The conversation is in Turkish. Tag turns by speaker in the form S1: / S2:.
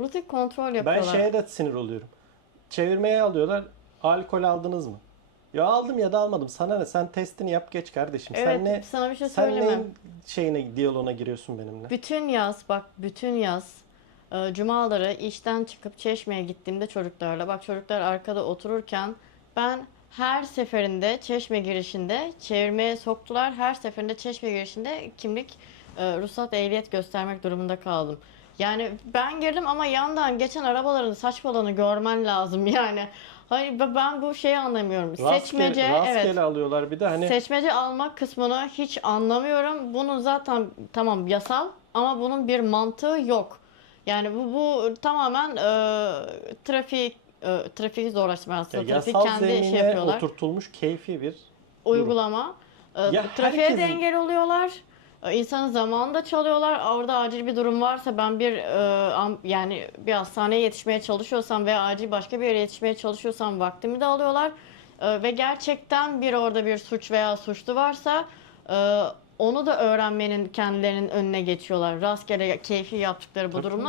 S1: Rutin kontrol
S2: Ben
S1: yapıyorlar.
S2: şeye de sinir oluyorum. Çevirmeye alıyorlar. Alkol aldınız mı? Ya aldım ya da almadım. Sana ne? Sen testini yap geç kardeşim.
S1: evet
S2: sen ne?
S1: sana bir şey
S2: sen
S1: mi?
S2: neyin şeyine diyaloğuna giriyorsun benimle?
S1: Bütün yaz bak bütün yaz e, cumaları işten çıkıp çeşmeye gittiğimde çocuklarla bak çocuklar arkada otururken ben her seferinde çeşme girişinde çevirmeye soktular. Her seferinde çeşme girişinde kimlik, e, ruhsat, ehliyet göstermek durumunda kaldım. Yani ben girdim ama yandan geçen arabaların saçmalığını görmen lazım yani. Hayır ben- bu şeyi anlamıyorum.
S2: Rastgele,
S1: Seçmece
S2: rastgele
S1: evet.
S2: alıyorlar bir de hani
S1: Seçmece almak kısmını hiç anlamıyorum. Bunun zaten tamam yasal ama bunun bir mantığı yok. Yani bu, bu tamamen e, trafik e, trafiği zorlaştırma
S2: ya.
S1: Trafik
S2: yasal
S1: kendi şey yapıyorlar.
S2: oturtulmuş keyfi bir
S1: Uygulama. E,
S2: Ya
S1: trafiğe de
S2: herkesin-
S1: engel oluyorlar. İnsanın zamanını da çalıyorlar. Orada acil bir durum varsa ben bir e, yani bir hastaneye yetişmeye çalışıyorsam veya acil başka bir yere yetişmeye çalışıyorsam vaktimi de alıyorlar. E, ve gerçekten bir orada bir suç veya suçlu varsa e, onu da öğrenmenin kendilerinin önüne geçiyorlar. Rastgele keyfi yaptıkları bu durumla.